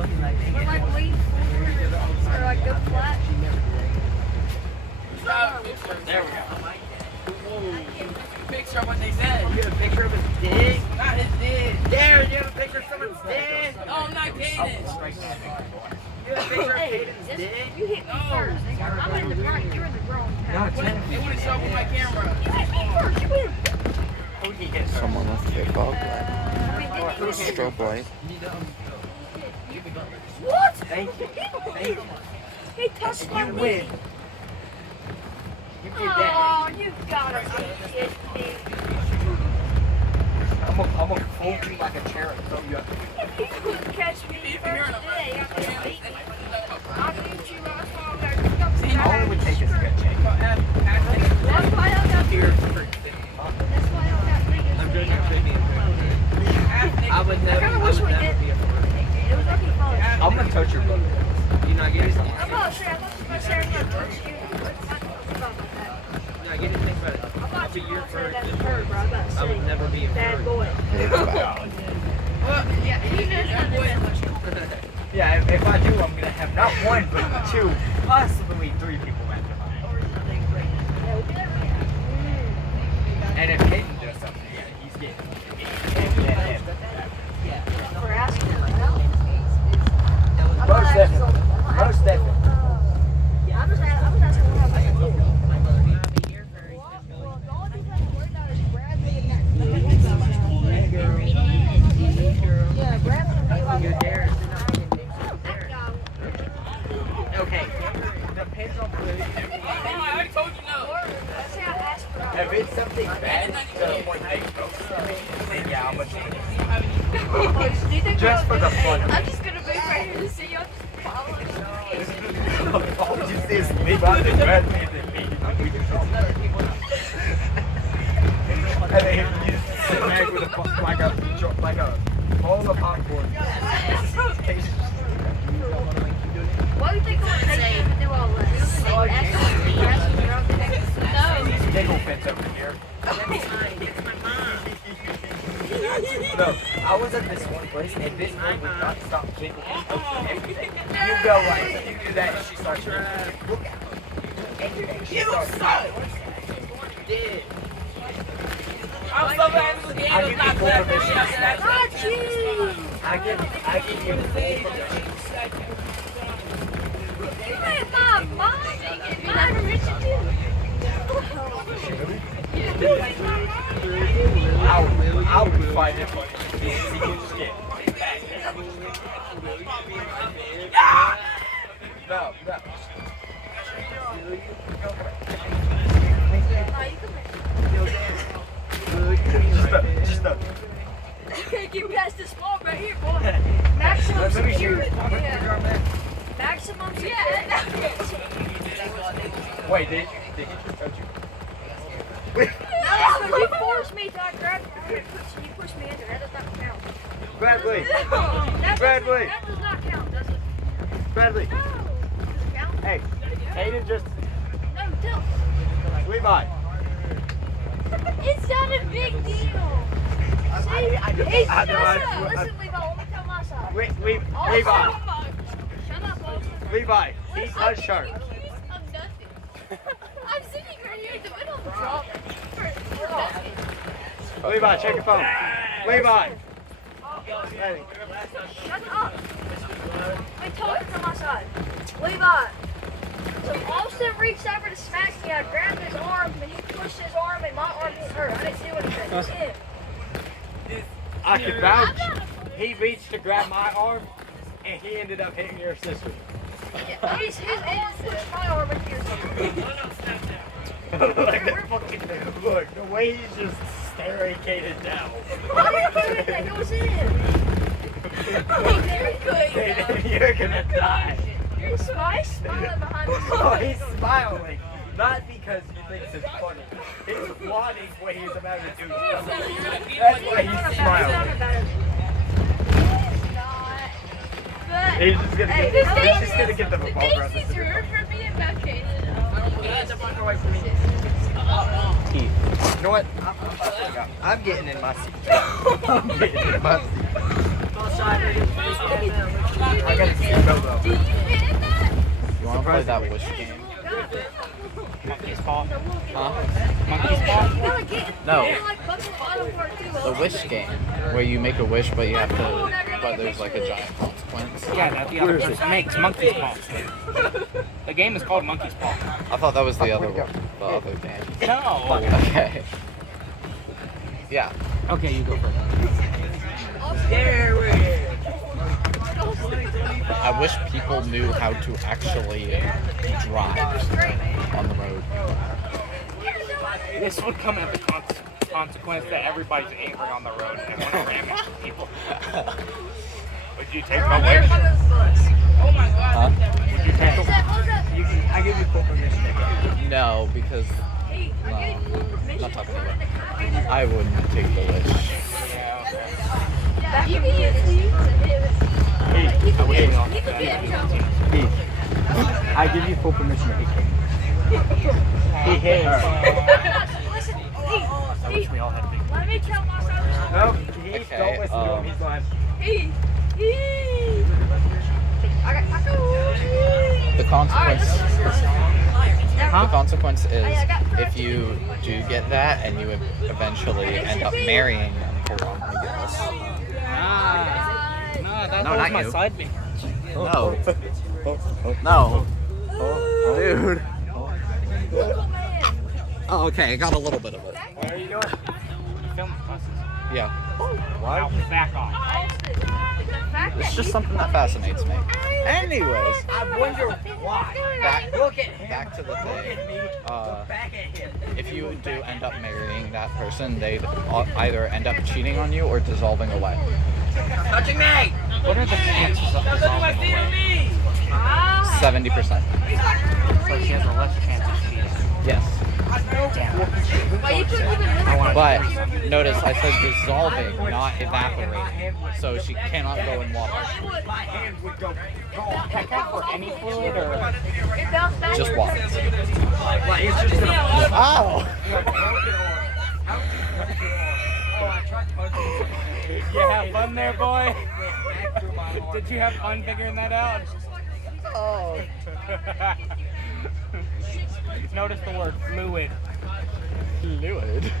Or like lean forward, or like go flat. There we go. Picture of what they said. You have a picture of his dick? Not his dick. There, you have a picture of someone's dick? Oh, I'm not Caden. You have a picture of Caden's dick? You hit me first. I'm in the front, you're in the wrong. No, 10. It would have showed me my camera. You hit me first, you win. Oh, he hit her. Someone left their bug light. Strobe light. What? Thank you. Thank you. He touched my You wing. win. You did that. Oh, you gotta be kidding me. I'm gonna fold you like a chair and throw you up. He couldn't catch me first day. I'll beat you right now. I only would take a sketch. That's why I got Here. That's why I got big. I'm doing your baby. I would never, I kinda wish we did. be a flirt. It was lucky college. I'm gonna touch your butt. You not get it? I'm not sure. I'm not supposed to say I'm gonna touch you. No, get it. Think about it. I'm not I'll be your supposed to say first. that's a bird, bro. I'm about to I would say never be a bad flirt. boy. Yeah, he knows how to do it. Yeah, if I do, I'm gonna have not one, but two, possibly three people after mine. Yeah, we'll be there. And if Caden does something, yeah, he's getting. We're asking him for help. Most definitely. Most definitely. Yeah, I'm just asking what happened to you. Well, the only thing I have to worry about is Bradley and that. Yeah, Bradley and Eli. You're there. That guy. Okay. Depends on I already told you no. Let's say I asked for help. if it's something bad, the point makes no sense. Then yeah, I'm gonna change it. Do you think Just for the Hey, fun of it. I'm just gonna be right here to see y'all just following. All you see is me about to grab me and then me. And then you just sit back with like a bowl of popcorn. What do you think it would take you to do all this? No. Diggle fence over here. No, I was at this one place and this one would not stop jiggling over everything. You go like, you do that and she starts to look at her. And she starts did. I'm so glad this game I was give not you full clapping. permission. Got you! I give you full permission. Hey, my permission too. I would find it funny. He gets scared. No, no. Just a. You can't get past this wall right here, boy. Maximum Let me see your security. yeah. Maximum security. Wait, did he touch you? No, you forced me to grab you. You pushed me into that. That does not count. Bradley! That Bradley! That does not count, does it? Bradley! No. Does it count? Hey, Aiden just. No, don't. Levi! It's not a big deal. See? It's just a... Listen, Levi, let me tell my side. Levi! Shut up, Austin. Levi! He touched her. I'm nothing. I'm sitting right here in the middle of the drop. For nothing. Levi, check your phone. Levi! Hey. Shut up. I told you from my side. Levi. So Austin reached over to smack me. I grabbed his arm and he pushed his arm and my arm hit her. I didn't do anything. It was him. I can vouch. He reached to grab my arm and he ended up hitting your sister. His arm pushed my arm into your sister. Look, the way he's just staring Kaden down. I didn't do anything. It was him. Kaden, you're gonna die. He's smiling behind his Oh, he's smiling. Not because he thinks it's funny. He's plotting what he's about to do. That's why he's smiling. He's just gonna get the revolver out of the cigar. You know what? I'm getting in my seat. I'm getting in my seat. Do you fit in that? You want to play that wish game? Monkey's paw. Huh? Monkey's You paw. gotta get No. you like bucket bottom part too. The wish game, where you make a wish, but you have to, but there's like a giant consequence. Yeah, that's the other one. It makes monkey's paw. The game is called Monkey's Paw. I thought that was the other one, the other game. No. Okay. Yeah. Okay, you go first. I wish people knew how to actually drive on the road. This would come at the consequence that everybody's angry on the road and want to damage people. Would you take my wish? Oh my god. Huh? Would you take I give you full permission to go. No, because Hey, I gave you full permission. not talking about it. I wouldn't take the wish. Back in the day, he could be himself. I give you full permission to hit him. He hit her. Listen, I wish we all had big. let me tell myself. Nope. Okay, Don't listen to him. He's going. Hey, I got The consequence. The consequence is I got if you do get that and you eventually end up marrying them. Hold on, let me get this. No, that No, was not my you. side beam. No. No. Dude. Oh, okay, I got a little bit of it. What are you doing? Film buses. Yeah. Now back off. It's just something that fascinates me. Anyways, I wonder why. Look at him. back to the Look thing. at me. Look back at him. If you do end up marrying that person, they either end up cheating on you or dissolving away. Touching me. What are the chances of dissolving away? 70%. So she has a less chance of cheating. Yes. I But notice I said dissolving, not evaporating. So she cannot go in water. My hands would go. check out for any fluid or Just water. Like it's just gonna. Ow! You have fun there, boy? Did you have fun figuring that out? Oh. Notice the word fluid. Fluid.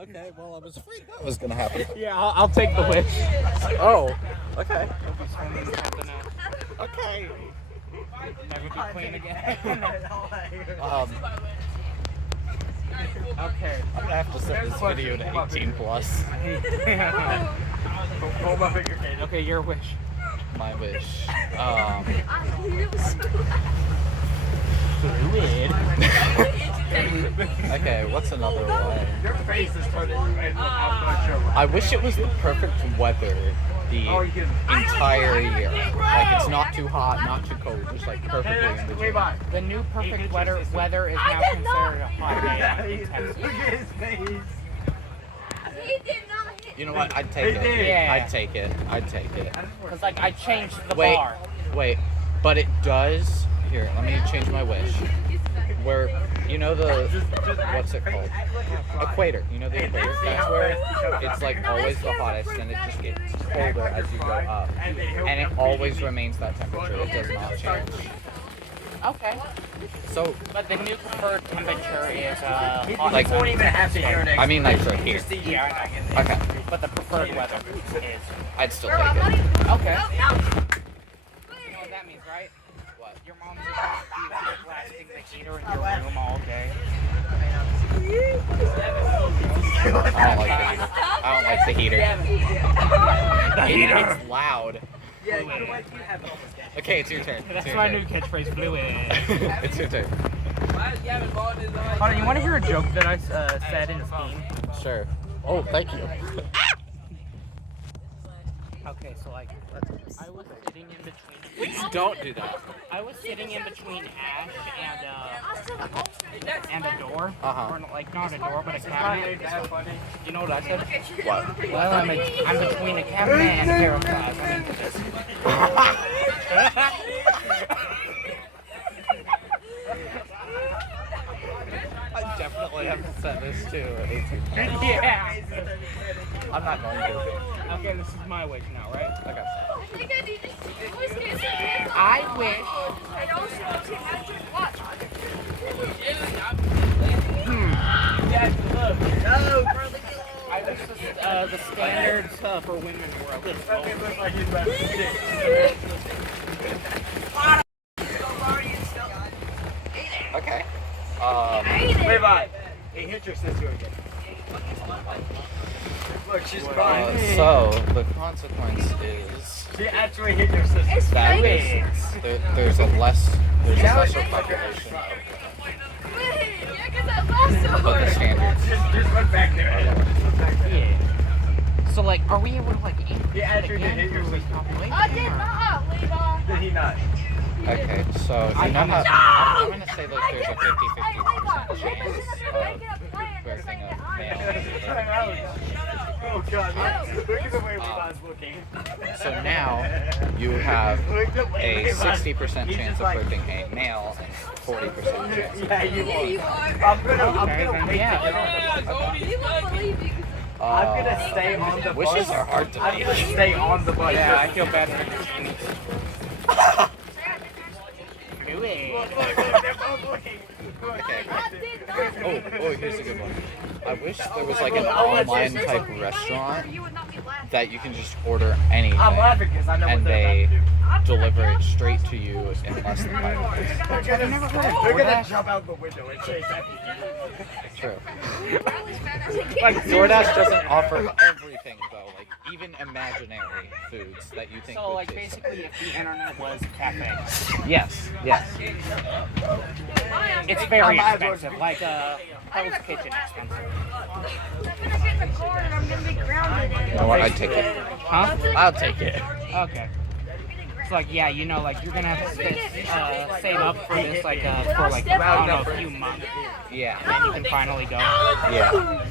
Okay, well, I was afraid that was gonna happen. Yeah, I'll take the wish. Oh, okay. Okay. Never be clean again. Okay. I'm gonna have to set this video to 18 plus. Hold my finger, Kate. Okay, your wish. My wish. Fluid. Okay, what's another way? Your face is turning red. I wish it was the perfect weather the entire year. Like it's not too hot, not too cold, just like perfectly in between. The new perfect weather is now considered a hot day in Texas. Look at his face. You know what? I'd take it. Yeah. I'd take it. I'd take it. Because, like, I changed the Wait, bar. wait. But it does. Here, let me change my wish. Where, you know the, what's it called? Equator. You know the equator? That's where it's like always the hottest and it just gets colder as you go up. And it always remains that temperature. It does not change. Okay. So, But the new preferred temperature is, like, Won't even have to air next. I mean like for here. yeah, I know. Okay. But the preferred weather is. I'd still take it. Okay. You know what that means, right? What? Your mom's just gonna be like blasting the heater in your room all day. I don't like the heater. I don't like the heater. It's loud. Yeah, you know what? You have all this. Okay, it's your turn. That's my new catchphrase, fluid. It's your turn. Hold on, you want to hear a joke that I said in Steam? Sure. Oh, thank you. Okay, so like, I was sitting in between. Please don't do that. I was sitting in between Ash and a door, Uh-huh. or like not a door, but a cabinet. You know what I said? What? Well, I'm between a cabinet and a pair of flies. I definitely have to set this to 18. Yeah. I'm not going to. Okay, this is my wish now, right? Okay. I think I need to voice cancel. I wish. I also want to Patrick watch. I wish the standards for women were a little lower. Okay. Levi, he hit your sister again. Look, she's crying. So the consequence is She actually hit your sister. It's that fake. there's a lesser population Wait, yeah, because that last of the standards. Just went back there. Just back there. Yeah. So like, are we able to like aim He actually did hit your sister. population? I did not, Levi. Did he not? Okay, so you know how I'm gonna say like there's a 50-50% chance of birthing a male. Oh god, look at the way Levi's looking. So now you have a 60% chance of birthing a male and 40% chance. Yeah, you Yeah, you are. are. I'm gonna wait yeah. to get on the bus. You won't believe me. I'm gonna stay on the bus. Wishes are hard to I'm make. gonna stay on the bus. Yeah, I feel bad for the genies. Do it. Look, they're both looking. Okay. I did not. Oh, here's a good one. I wish there was like an online type restaurant You would not be laughing. that you can just order anything I'm laughing because I know and what they're they about to do. deliver it straight to you in less than 5 minutes. They're gonna jump out the window and chase after you. True. Like, DoorDash doesn't offer everything though, like even imaginary foods that you think So would like taste basically, if the internet was a cafe, Yes, yes. it's very expensive. Like Hell's Kitchen expensive. I'm gonna get in the car and I'm gonna be grounded in. You know what? I'd take it. Huh? I'll take it. Okay. It's like, yeah, you know, like you're gonna have to save up for this, like for like I don't know, a few months, Yeah. and then you can finally go. Yeah.